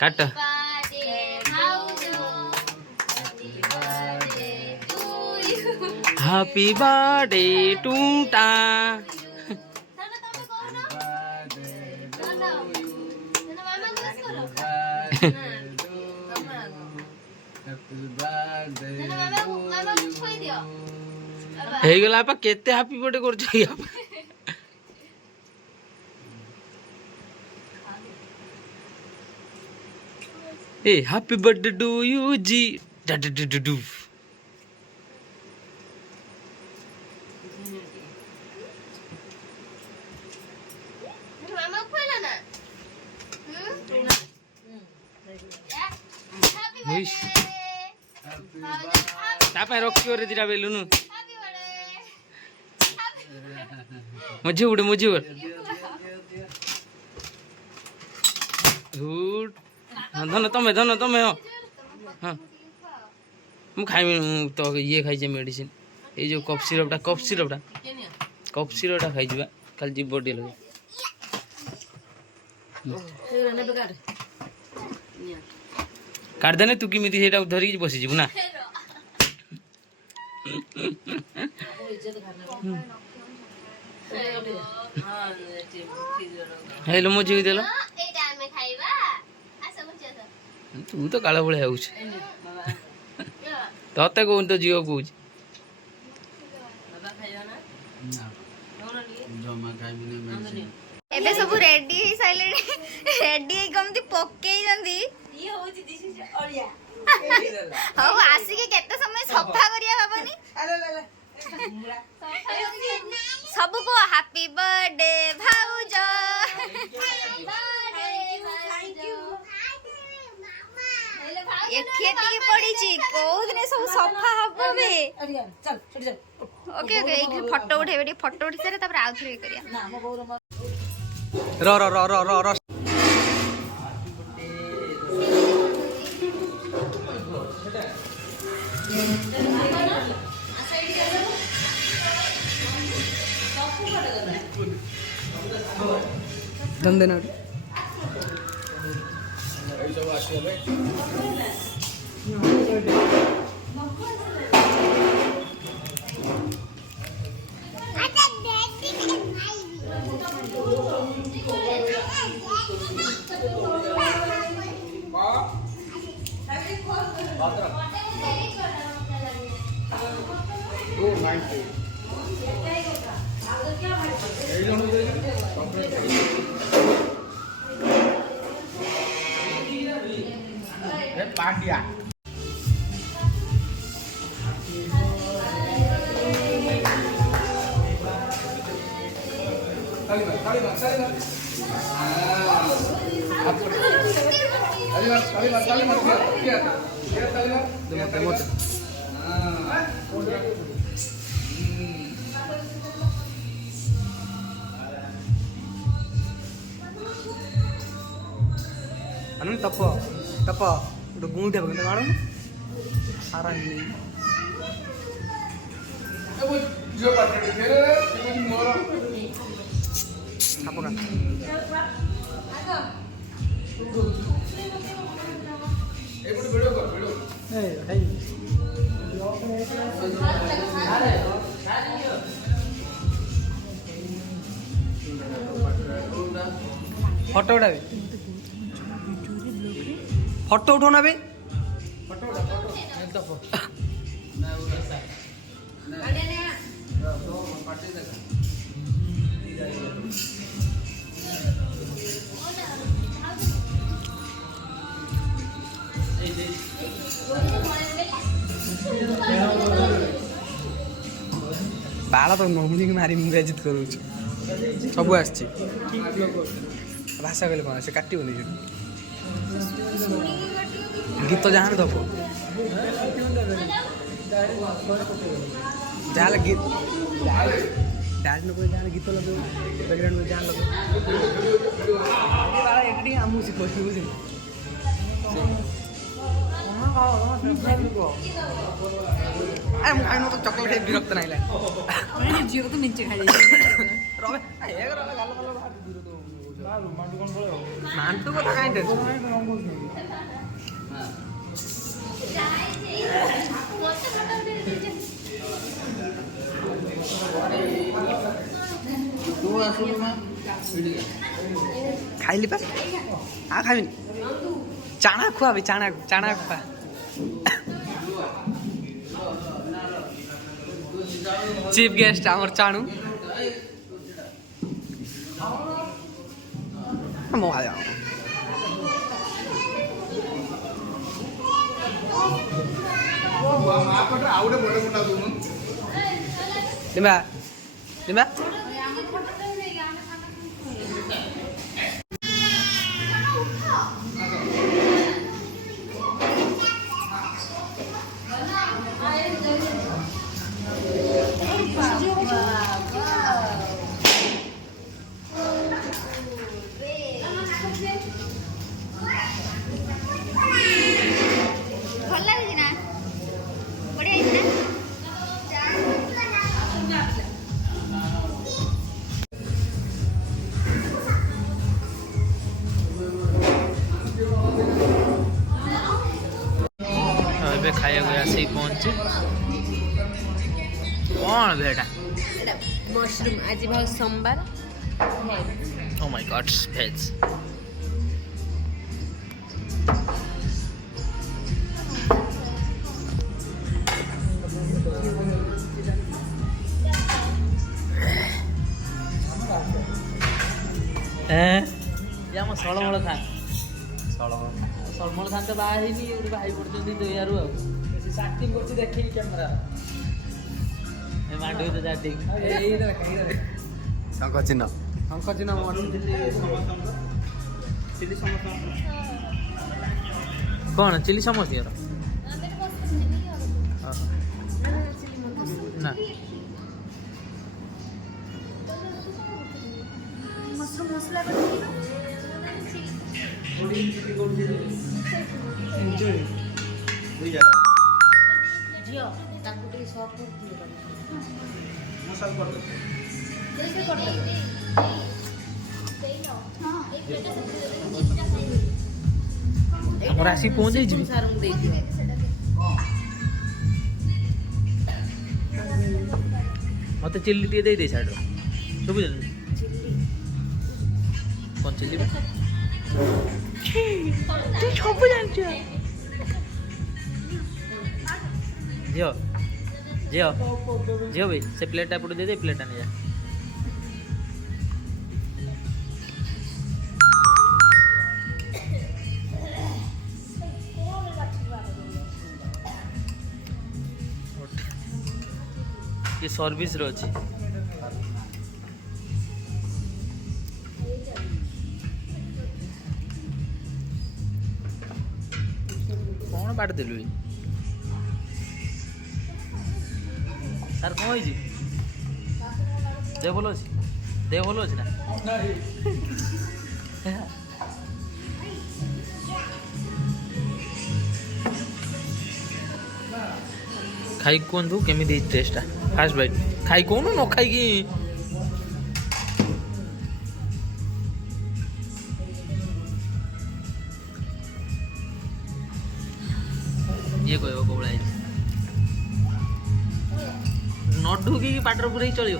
काट happy birthday टूटा ହେଇଗଲା ପା କେତେ ହାପି बर्थडे କରୁଛ a happy birthday to you जी डू रखियो रे दिटा बेलुन मुझे उड़े धन तमें हाँ मुझे खाइमी तो ये खाई मेडिसिन ये जो कफ सिरपटा खाई खाली जीव बड़ी लगे काटदेने तू किमी से धरिकी बसीजु ना हेलो मो जीवी देलो तू तो काला भले हो तते कौन तो जीव कौच एबे सब रेडी है साइलेंट रेडी है कमती पक्के जंदी ये होची दिस इज ओरिया हाउ आसी के केते समय सफा करिया बाबानी सब को हैप्पी बर्थडे भाऊजो ये खेती की पड़ी छी को दिन सब सफा हबो बे चल ओके ओके एक फोटो उठेबे फोटो उठी सारे तब आउ थरे करिया रो रो रो रो रो रो धंधे ना पांड्या तप तप गुंडे बगने मारो आराम जो बात है तेरे कुछ मोरो apa kan फोटो उठा फोटो उठाना बे फोटो बाला तो नमुनी मारी मुझे बेजित करूँ सब आसची भाषा कहले कौन से काटी बोली गीत जहाँ दब जहाँ गीत डांस न जहाँ गीत लगे बैकग्राउंड में जहाँ लगे एक आम शिखो बुझे अरे तो चॉकलेट विरक्त नहीं झील तो नीचे खाई ମାଣ୍ଟୁ କଥା କାଇଁ ଟେନସନ୍ ଖାଇଲି ପା ଆଉ ଖାଇବିନି ଚାଣା ଖୁଆବି ଚାଣା ଖୁଆ चीफ गेस्ट आमर चाणू मोबाइल लिंबा लिंबा ଭଲ ଲାଗୁଛି ନା ବଢିଆ ହେଇଛି ना ଏବେ ଖାଇବାକୁ ଆସିକି ପହଞ୍ଚି କ'ଣ ବେଟା मशरूम आज भाव सोमवार ओ माय गॉड भेज या म सळमळ खा सळमळ खान त बाहा ହେଇନି ଗୋଟେ ଭାଇ ପଡୁଛନ୍ତି ଦୁଇଆରୁ ଆଉ ସାଟିଂ କରୁଛି ଦେଖିକି କ୍ୟାମେରା ଏ ମାଣ୍ଡୁ ତ ସାଟିଂ ଏଇ ଶଙ୍ଖ ଚିହ୍ନ ଚିଲି ସମସ୍ତ କ'ଣ ଚିଲି ସମସ୍ତଙ୍କର ନା ମସଲା झियो ताकू टिके सॉफ्ट ଆମର ଆସିକି ପହଞ୍ଚି ଯିବି सारूम दे दियो ମତେ ଚିଲି ଟିକେ ଦେଇଦେ ସାଇଡ୍ ଶୁଭୁଛନ୍ତି କ'ଣ ଚିଲି ତୁ ସବୁ ଜାଣିଛ ଝିଅ ଝିଅ ଝିଅ ଭାଇ ସେ ପ୍ଲେଟ୍ଟା ଏପଟେ ଦେଇଦେ ପ୍ଲେଟ୍ଟା ନେଇଯା ये सर्विस रो अछि कौन बाट देलु सर कौन होई देह भलो अछि ना खाई कौन तू केमी टेस्टा फास्ट बाइट खाई कौन न खाई कि ये कहब कौड़ा न ढुकी पाटर पूरे चलो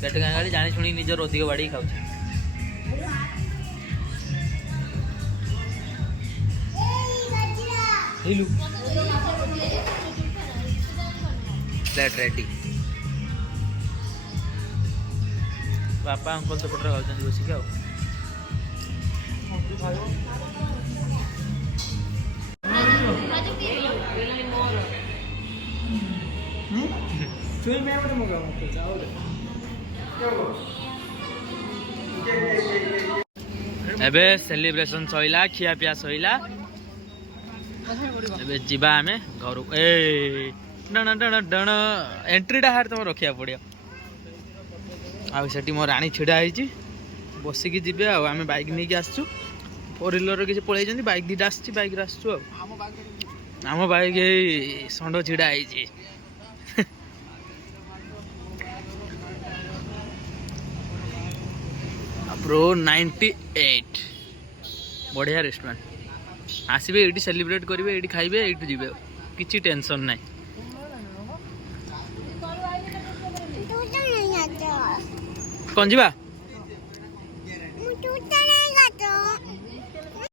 पेट गाँ गाड़ी जानी शुणी निजर अधिक बाड़ी खाऊ प्लेट रेडी बापा अंकल सेपटे खाऊँ बसिक एबे सेलिब्रेशन सइला खिया पिया सइला एबे जीवा आमे घर ए डण डण डण एंट्रीटा हार तुम रखिया पड़ियो आ सेठी मो राणी छिड़ा होईची बसिकी जीवे आम बाइक नहीं कि आसचु फोर व्हीलर किसी पलैं बाइक दीटा आसची बाइक आसचु आम बाइक षंड छिड़ा होईची प्रो 98 बढ़िया रेस्टोरेंट आसबे ये सेलिब्रेट करेंगे ये खाइबे ये जीवे किसी टेंशन ना कौन जीवा